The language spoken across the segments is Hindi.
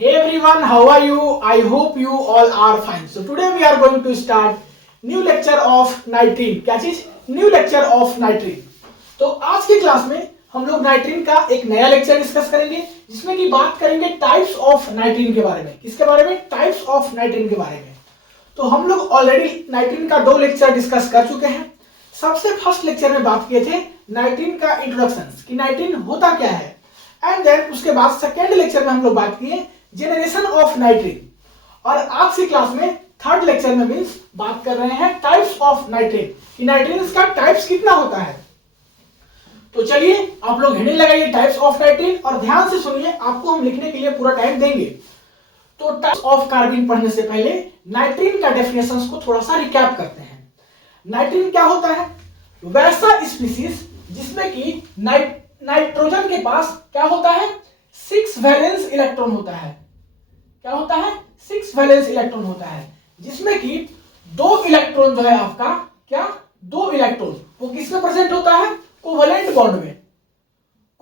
Hey everyone, how are you? I hope you all are fine. So today we are going to start new lecture of nitrine. क्या चीज? New lecture of nitrine. तो आज की क्लास में हम लोग नाइट्रीन का एक नया लेक्चर डिस्कस करेंगे जिसमें कि बात करेंगे टाइप्स ऑफ नाइट्रीन के बारे में। किसके बारे में? टाइप्स ऑफ नाइट्रीन के बारे में। तो हम लोग ऑलरेडी नाइट्रीन का 2 लेक्चर डिस्कस कर चुके हैं। सबसे फर्स्ट लेक्चर में बात किए थे नाइट्रीन का इंट्रोडक्शन कि नाइट्रीन होता क्या है, एंड देन उसके बाद सेकेंड लेक्चर में हम लोग बात किए जेनरेशन ऑफ नाइट्रीन, और आज की क्लास में थर्ड लेक्चर में मींस बात कर रहे हैं टाइप्स ऑफ नाइट्रीन कि नाइट्रीन का टाइप्स कितना होता है। तो चलिए आप लोग हेडिंग लगाइए टाइप्स ऑफ नाइट्रीन और ध्यान से सुनिए, आपको हम लिखने के लिए पूरा टाइम देंगे। तो टाइप्स ऑफ कार्बन पढ़ने से पहले नाइट्रीन का डेफिनेशंस को थोड़ा सा रिकैप करते हैं। नाइट्रीन क्या होता है? वैसा स्पीशीज जिसमें कि नाइट्रोजन के पास क्या होता है? 6 वैलेंस इलेक्ट्रॉन होता है। क्या होता है? 6 वैलेंस इलेक्ट्रॉन होता है, जिसमें कि 2 इलेक्ट्रॉन जो है आपका क्या 2 इलेक्ट्रॉन वो किसमें प्रेजेंट होता है? कोवैलेंट बॉन्ड में,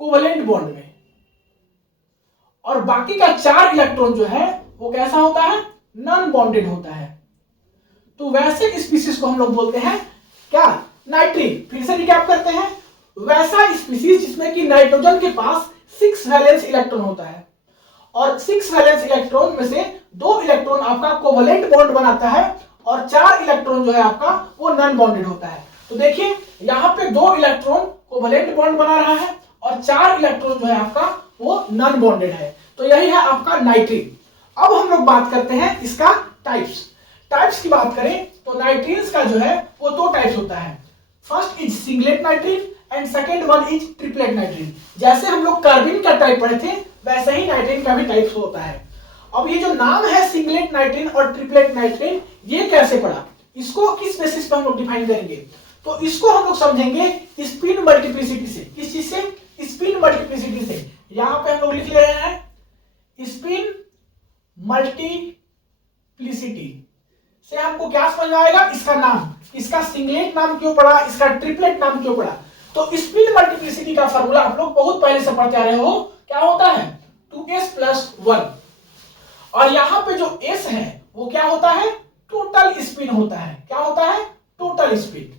कोवैलेंट बॉन्ड में। और बाकी का 4 इलेक्ट्रॉन जो है वो कैसा होता है? नॉन बॉन्डेड होता है। तो वैसे स्पीशीज को हम लोग बोलते हैं क्या? नाइट्रीन। फिर से रिकैप करते हैं, वैसा स्पीशीज जिसमें कि नाइट्रोजन के पास 6 वैलेंस इलेक्ट्रॉन होता है और 6 वैलेंस इलेक्ट्रॉन में से 2 इलेक्ट्रॉन आपका कोवैलेंट बॉन्ड बनाता है और 4 इलेक्ट्रॉन जो है आपका वो नॉन बॉन्डेड होता है। तो देखिए यहाँ पे 2 इलेक्ट्रॉन कोवैलेंट बॉन्ड बना रहा है और 4 इलेक्ट्रॉन जो है आपका वो नॉन बॉन्डेड है। तो यही है आपका नाइट्रीन। अब हम लोग बात करते हैं इसका टाइप्स। टाइप्स की बात करें तो नाइट्रीन का जो है वो 2 टाइप्स होता है। First is singlet नाइट्रीन and second one is triplet नाइट्रीन। जैसे हम लोग कार्बन का टाइप पढ़े थे वैसे ही नाइट्रीन का भी टाइप्स होता है। अब ये जो नाम है सिंगलेट नाइट्रीन और ट्रिपलेट नाइट्रीन, ये कैसे पड़ा, इसको किस बेसिस पर हम लोग डिफाइन करेंगे? तो इसको हम लोग समझेंगे स्पिन मल्टीप्लिसिटी से। किस चीज से? स्पिन मल्टीप्लिसिटी से। यहां पे हम लोग लिख ले रहे हैं स्पिन मल्टीप्लिसिटी से हमको क्या समझ में आएगा? इसका नाम, इसका सिंगलेट नाम क्यों पड़ा, इसका ट्रिपलेट नाम क्यों पड़ा। तो स्पिन मल्टीप्लिसिटी का फार्मूला आप लोग बहुत पहले से पढ़ते आ रहे हो, क्या होता है? 2s+1। और यहां पे जो s है वो क्या होता है? टोटल स्पिन होता है। क्या होता है? Total spin.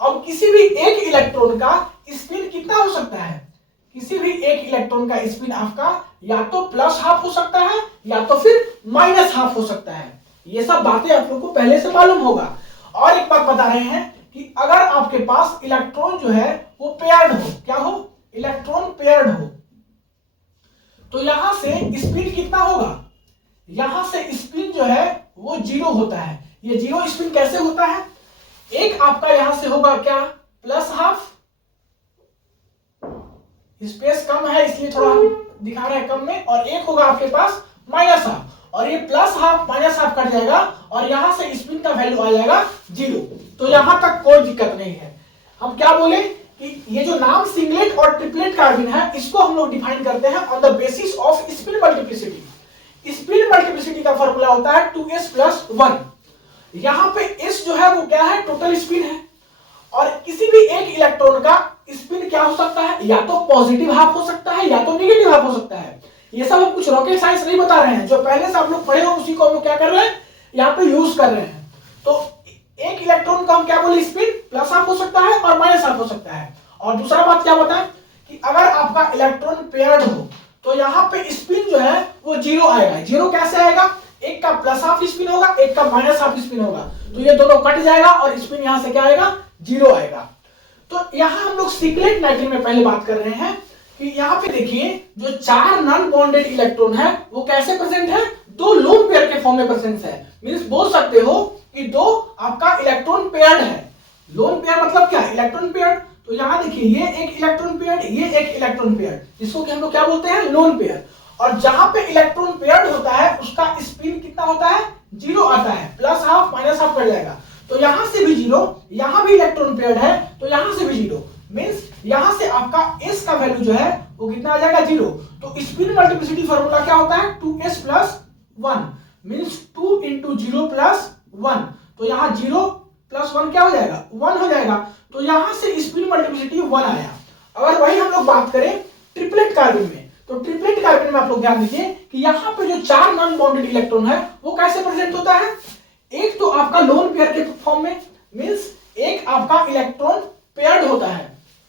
अब किसी भी एक इलेक्ट्रॉन का स्पिन कितना हो सकता है? किसी भी एक इलेक्ट्रॉन का स्पिन आपका या तो +½ हो सकता है या तो फिर -½ हो सकता है। ये सब बातें आप लोग को पहले से मालूम होगा। और एक बात बता रहे हैं कि अगर आपके पास इलेक्ट्रॉन जो है वो पेयर्ड हो, क्या हो? इलेक्ट्रॉन पेयर्ड हो, तो यहां से स्पिन कितना होगा? यहां से स्पिन जो है वो 0 होता है। ये 0 स्पिन कैसे होता है? एक आपका यहां से होगा क्या? +½ स्पेस कम है इसलिए थोड़ा दिखा रहे हैं कम में, और एक होगा आपके पास -½ और ये +½ -½ कट जाएगा और यहां से स्पिन का वैल्यू आ जाएगा 0। तो यहां तक कोई दिक्कत नहीं है। हम क्या बोले कि ये जो नाम सिंगलेट और ट्रिपलेट कार्बन है इसको हम लोग डिफाइन करते हैं on the basis off spin multiplicity. Spin multiplicity का फार्मूला होता है 2s+1। यहां पे s जो है वो क्या है? टोटल स्पिन है। और किसी भी एक इलेक्ट्रॉन का स्पिन क्या हो सकता है? या तो पॉजिटिव हाफ हो सकता है या तो नेगेटिव हाफ हो सकता है। ये सब हम कुछ रॉकेट साइंस नहीं बता रहे हैं, जो पहले से आप लोग पढ़े हो उसी को हम लोग क्या कर रहे हैं यहाँ पे यूज कर रहे हैं। तो एक इलेक्ट्रॉन का हम क्या बोले? स्पिन +½ हो सकता है और -½ हो सकता है। और दूसरा बात क्या बताएं कि अगर आपका इलेक्ट्रॉन पेयर्ड हो तो यहाँ पे स्पिन जो है वो 0 आएगा। 0 कैसे आएगा? एक का +½ स्पिन होगा, एक का -½ स्पिन होगा, तो ये दोनों कट जाएगा और स्पिन यहां से क्या आएगा? 0 आएगा। तो यहां हम लोग सिंगलेट नाइट्रीन में पहले बात कर रहे हैं कि यहां पे देखिए जो 4 नॉन बॉन्डेड इलेक्ट्रॉन है वो कैसे प्रेजेंट है? 2 लोन पेयर के फॉर्म में प्रेजेंट है। मींस बोल सकते हो कि 2 आपका इलेक्ट्रॉन पेयर्ड है। लोन पेयर मतलब क्या? Electron paired. तो यहां देखिए ये एक इलेक्ट्रॉन पेयर्ड, ये एक इलेक्ट्रॉन पेयर्ड, जिसको कि हम लोग क्या बोलते हैं? Lone pair. और जहां पे इलेक्ट्रॉन पेयर्ड होता है उसका स्पिन कितना होता है? 0 आता है। +½ -½ कर जाएगा, तो यहां से भी 0, यहां भी इलेक्ट्रॉन पेयर्ड है तो यहां से भी 0। मींस यहां से आपका s का वैल्यू जो है वो कितना आ जाएगा? 0। तो स्पिन मल्टीप्लिसिटी फार्मूला क्या होता है? 2s+1 means 2 × 0 + 1। तो यहां 0 + 1 क्या हो जाएगा? 1 हो जाएगा। तो यहां से स्पिन मल्टीप्लिसिटी 1 आया। अगर वही हम लोग बात करें ट्रिपलेट कार्बन में तो ट्रिपलेट कार्बन में आप लोग ध्यान दीजिए कि यहाँ पे जो 4 नॉन बॉन्डेड इलेक्ट्रॉन है वो कैसे प्रेजेंट होता है। एक तो आपका लोन पेयर के फॉर्म में, मींस एक आपका इलेक्ट्रॉन पेयर्ड होता है,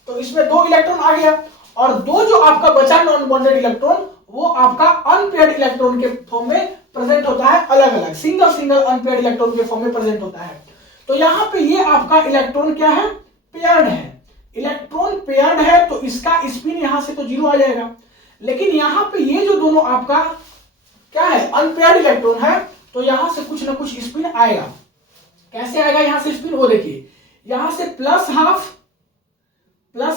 तो इसमें 2 इलेक्ट्रॉन आ गया, और 2 जो आपका बचा नॉन बॉन्डेड इलेक्ट्रॉन वो आपका अनपेयर्ड इलेक्ट्रॉन के फॉर्म में प्रेजेंट होता है, अलग अलग सिंगल अनपेयर्ड इलेक्ट्रॉन के फॉर्म में प्रेजेंट होता है। तो यहाँ पे ये आपका इलेक्ट्रॉन क्या है, पेयर्ड है। इलेक्ट्रॉन पेयर्ड है तो इसका स्पिन यहां से तो 0 आ जाएगा, लेकिन यहाँ पे ये जो दोनों आपका क्या है, अनपेयर्ड इलेक्ट्रॉन है, तो यहां से कुछ ना कुछ स्पिन आएगा। कैसे आएगा यहां से स्पिन, वो देखिए, यहां से प्लस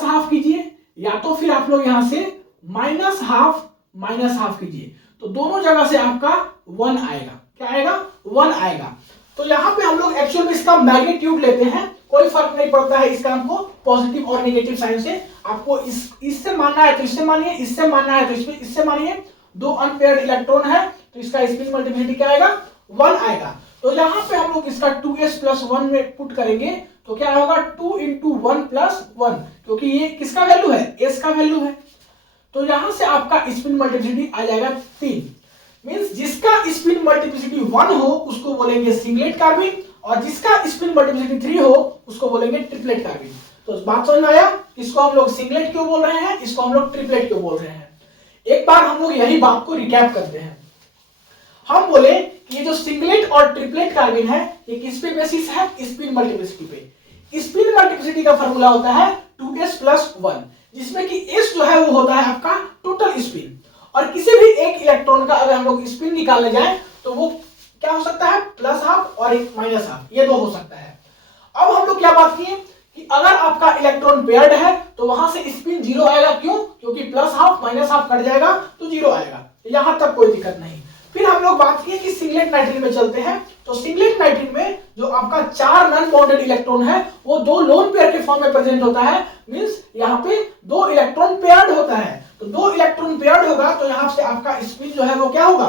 हाफ कीजिए, या तो फिर आप लोग यहां से माइनस हाफ कीजिए, तो दोनों जगह से आपका 1 आएगा। क्या आएगा, 1 आएगा। तो यहां पे हम लोग एक्चुअल में इसका मैग्नीट्यूड लेते हैं, कोई फर्क नहीं पड़ता है इसका, हमको पॉजिटिव और नेगेटिव साइन से आपको इससे मानना है तो इससे मानिए, इससे मानना है तो इससे मानिए। 2 अनपेयर्ड इलेक्ट्रॉन है तो इसका स्पिन मल्टीप्लिसिटी क्या आएगा, 1 आएगा। तो यहां पे हम लोग इसका 2s + 1 में पुट करेंगे तो क्या होगा, 2 × 1 + 1, क्योंकि ये किसका वैल्यू है, s का वैल्यू है। तो यहां से आपका स्पिन मल्टीप्लिसिटी आ जाएगा 3। मींस जिसका स्पिन मल्टीप्लिसिटी 1 हो उसको बोलेंगे सिंगलेट कार्बन, और जिसका स्पिन मल्टीप्लिसिटी 3 हो उसको बोलेंगे ट्रिपलेट कार्बन। तो बात समझ में आया, इसको हम लोग सिंगलेट क्यों बोल रहे हैं, इसको हम लोग ट्रिपलेट क्यों बोल रहे हैं। एक बार हम लोग यही बात को रिकैप करते हैं। हम बोले कि ये जो सिंगलेट और ट्रिपलेट कार्बन है ये किस पे बेसिस है, स्पिन मल्टीप्लिसिटी पे। स्पिन मल्टीप्लिसिटी का फार्मूला होता है 2s + 1, जिसमें कि s जो है वो होता है आपका टोटल स्पिन, और किसी भी एक इलेक्ट्रॉन का अगर हम लोग स्पिन निकालने जाए तो वो क्या हो सकता है, प्लस हाफ और एक माइनस हाफ, ये 2 हो सकता है। अब हम लोग क्या बात किए कि अगर आपका इलेक्ट्रॉन पेयर्ड है तो वहां से स्पिन 0 आएगा, क्यों, क्योंकि plus half minus half cut जाएगा तो 0 आएगा, यहां तक कोई दिक्कत नहीं। फिर हम लोग बात किए कि सिंगलेट नाइट्रीन में चलते हैं, तो सिंगलेट नाइट्रीन में जो आपका 4 नॉन बॉन्डेड इलेक्ट्रॉन है वो 2 लोन पेयर के फॉर्म में प्रेजेंट होता है। मींस यहाँ पे 2 इलेक्ट्रॉन पेयर्ड होता है, तो 2 इलेक्ट्रॉन पेयर्ड होगा तो यहाँ से आपका स्पिन जो है वो क्या होगा,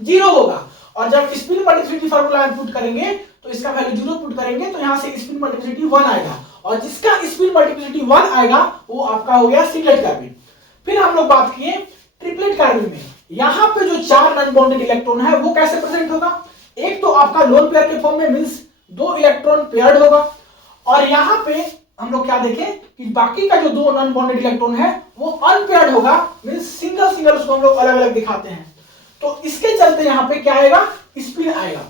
0 होगा। और जब स्पिन मल्टीप्लिसिटी फार्मूला में पुट करेंगे तो इसका वैल्यू 0 पुट करेंगे तो यहाँ से स्पिन मल्टीप्लिसिटी 1 आएगा, और जिसका स्पिन मल्टीप्लिसिटी 1 आएगा वो आपका हो गया सिंगलेट कार्बन। फिर हम लोग बात किए ट्रिपलेट कार्बन में, यहाँ पे जो 4 नॉन बॉन्डेड इलेक्ट्रॉन है वो कैसे प्रेजेंट होगा। एक तो आपका लोन पेयर के फॉर्म में, मींस 2 इलेक्ट्रॉन पेयर्ड होगा, और यहाँ पे हम लोग क्या देखें कि बाकी का जो 2 नॉन बॉन्डेड इलेक्ट्रॉन है वो अनपेयर्ड होगा, मींस सिंगल उसको हम लोग अलग अलग दिखाते हैं। तो इसके चलते यहाँ पे क्या आएगा, स्पिन आएगा।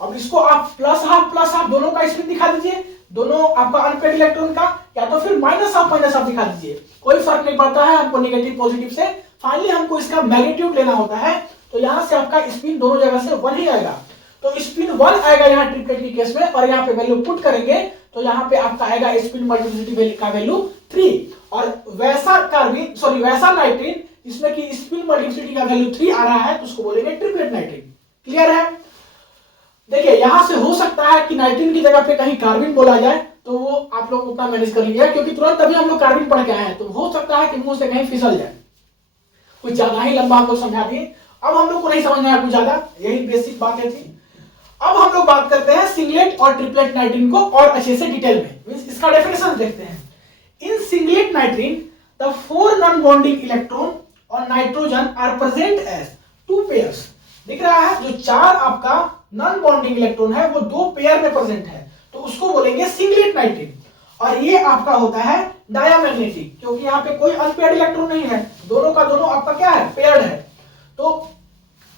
अब इसको आप प्लस हाफ दोनों का स्पिन दिखा दीजिए, दोनों आपका अनपेयर्ड इलेक्ट्रॉन का, या तो फिर माइनस हाफ दिखा दीजिए, कोई फर्क नहीं पड़ता है हमको नेगेटिव पॉजिटिव से। फाइनली हमको इसका मैग्नीट्यूड लेना होता है, तो यहां से आपका स्पिन दोनों जगह से 1 ही आएगा, तो स्पिन 1 आएगा यहाँ ट्रिपलेट के केस में, और यहाँ पे वैल्यू पुट करेंगे तो यहाँ पे आपका आएगा स्पिन मल्टीप्लिसिटी का वैल्यू 3। और वैसा नाइट्रीन जिसमें कि स्पिन मल्टीप्लिसिटी का वैल्यू 3 आ रहा है तो उसको बोलेंगे ट्रिपलेट नाइट्रीन। क्लियर है। देखिए यहां से हो सकता है कि नाइट्रीन की जगह पे कहीं कार्बन बोला जाए, तो वो आप लोग उतना मैनेज कर लीजिए, क्योंकि तुरंत अभी हम लोग कार्बन पढ़ के आए हैं, तो हो सकता है कि मुंह से कहीं फिसल जाए। कुछ ज्यादा ही लंबा हम लोग समझा दिए, अब हम लोग को नहीं समझ में आया कुछ ज्यादा, यही बेसिक बातें थी। अब हम लोग बात करते हैं सिंगलेट और ट्रिपलेट नाइट्रीन को और अच्छे से डिटेल में, मींस इसका डेफिनेशन देखते हैं। In singlet nitrene the 4 non bonding electron और nitrogen are present as 2 pairs. दिख रहा है, जो 4 आपका नॉन बॉन्डिंग इलेक्ट्रॉन है वो 2 पेयर में प्रेजेंट है, तो उसको बोलेंगे सिंगलेट नाइट्रीन। और ये आपका होता है डायमैग्नेटिक, क्योंकि यहाँ पे कोई अनपेयर्ड इलेक्ट्रॉन नहीं है, दोनों का दोनों आपका क्या है, पेयर्ड है, तो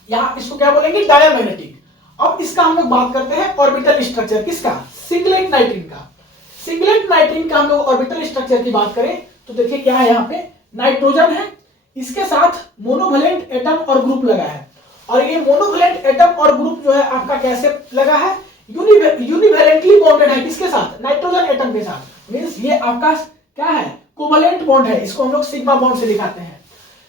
यहाँ इसको क्या बोलेंगे, डायमैग्नेटिक। अब इसका हम लोग बात करते हैं ऑर्बिटल स्ट्रक्चर, किसका, सिंगलेट नाइट्रीन का। सिंगलेट नाइट्रीन का हम लोग ऑर्बिटल स्ट्रक्चर की बात करें तो देखिए क्या है, यहाँ पे नाइट्रोजन है, इसके साथ मोनोवैलेंट एटम और ग्रुप लगा है, और ये मोनोवैलेंट एटम और ग्रुप जो है आपका कैसे लगा है, यूनिवैलेंटली बॉन्डेड है, किसके साथ, नाइट्रोजन एटम के साथ। मींस ये आपका क्या है, कोवैलेंट बॉन्ड है, इसको हम लोग सिग्मा बॉन्ड से दिखाते हैं।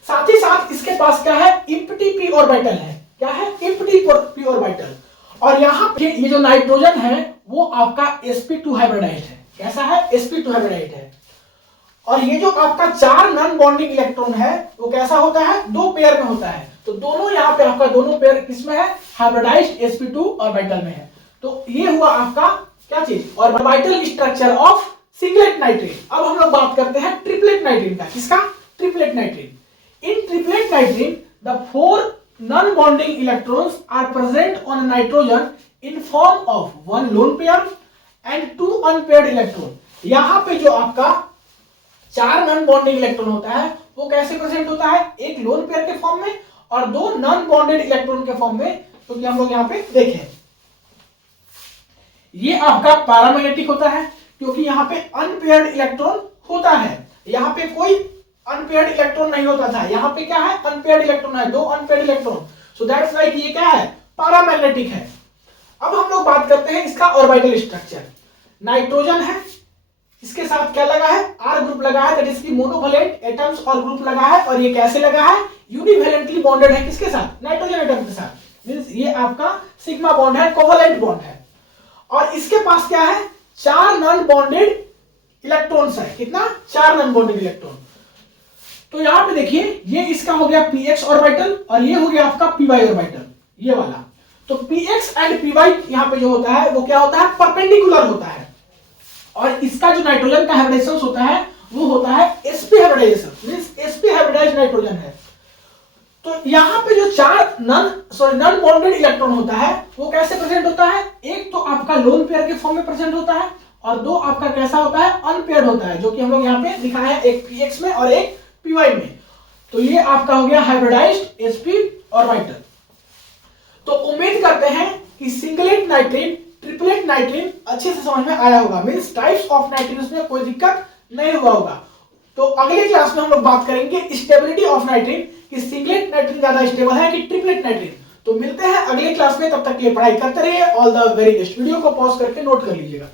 साथ ही साथ इसके पास क्या है, एम्प्टी पी ऑर्बिटल है, क्या है, एम्प्टी पी ऑर्बिटल। और यहाँ पे ये जो नाइट्रोजन है वो आपका sp2 हाइब्रिडाइट है, कैसा है, sp2 हाइब्रिडाइट है। और ये जो आपका 4 नॉन बॉन्डिंग इलेक्ट्रॉन है वो कैसा होता है, 2 पेयर में होता है, तो दोनों यहाँ पे आपका दोनों पेयर किसमें है, हाइब्रिडाइज्ड sp2 ऑर्बिटल में है। तो ये हुआ आपका क्या चीज, ऑर्बिटल स्ट्रक्चर ऑफ सिंगलेट नाइट्रीन। अब हम लोग बात करते हैं ट्रिपलेट नाइट्रीन का, किसका, triplet नाइट्रीन। In electrons are present on nitrogen in form of one lone pair and two unpaired electron। यहाँ पे जो आपका 4 नॉन बॉन्डिंग इलेक्ट्रॉन होता है वो कैसे प्रेजेंट होता है, एक लोन पेयर के फॉर्म में और 2 नॉन बॉन्डेड इलेक्ट्रॉन के फॉर्म में। तो हम लोग यहाँ पे देखें, ये आपका पैरामैग्नेटिक होता है क्योंकि यहाँ पे अनपेयर्ड इलेक्ट्रॉन होता है, यहाँ पे कोई अनपेयर्ड इलेक्ट्रॉन नहीं होता था, यहाँ पे क्या है, अनपेयर्ड इलेक्ट्रॉन है, 2 unpaired electron. So that's like ये क्या है, पैरामैग्नेटिक है। अब हम लोग बात करते हैं इसका ऑर्बिटल स्ट्रक्चर। नाइट्रोजन है, इसके साथ क्या लगा है, आर ग्रुप लगा है, दैट इज की मोनोवैलेंट एटम्स और ग्रुप लगा है। और ये कैसे लगा है, यूनिवैलेंटली बॉन्डेड है, किसके साथ, नाइट्रोजन एटम के साथ। मींस ये आपका सिग्मा बॉन्ड है, कोवैलेंट बॉन्ड है। और इसके पास क्या है, 4 नॉन बॉन्डेड इलेक्ट्रॉन्स है, कितना, 4 नॉन बॉन्डेड इलेक्ट्रॉन। तो यहां पे देखिए, ये इसका हो गया px ऑर्बिटल और ये हो गया आपका py ऑर्बिटल, ये वाला। तो px एंड py यहां पे जो होता है वो क्या होता है, परपेंडिकुलर होता है। और इसका जो नाइट्रोजन का हाइब्रिडेशन होता है वो होता है sp hybridization, means sp hybridized nitrogen है। तो यहां पे जो 4 नॉन बॉन्डेड इलेक्ट्रॉन होता है वो कैसे प्रेजेंट होता है, एक तो आपका लोन पेयर के फॉर्म में प्रेजेंट होता है और 2 आपका कैसा होता है, अनपेयर्ड होता है, जो कि हम लोग यहाँ पे दिखाया है, एक px में और एक py में। तो ये आपका हो गया हाइब्रिडाइज्ड sp ऑर्बिटल। तो उम्मीद करते हैं कि सिंगलेट नाइट्रीन, ट्रिपलेट नाइट्रीन अच्छे से समझ में आया होगा, मींस टाइप्स ऑफ नाइट्रीन में कोई दिक्कत नहीं हुआ होगा। तो अगले क्लास में हम लोग बात करेंगे स्टेबिलिटी ऑफ नाइट्रीन, कि सिंगलेट नाइट्रीन ज्यादा स्टेबल है कि ट्रिपलेट नाइट्रीन। तो मिलते हैं अगले क्लास में, तब तक के लिए पढ़ाई करते रहिए। All the very best. Video को पॉज करके नोट कर लीजिएगा।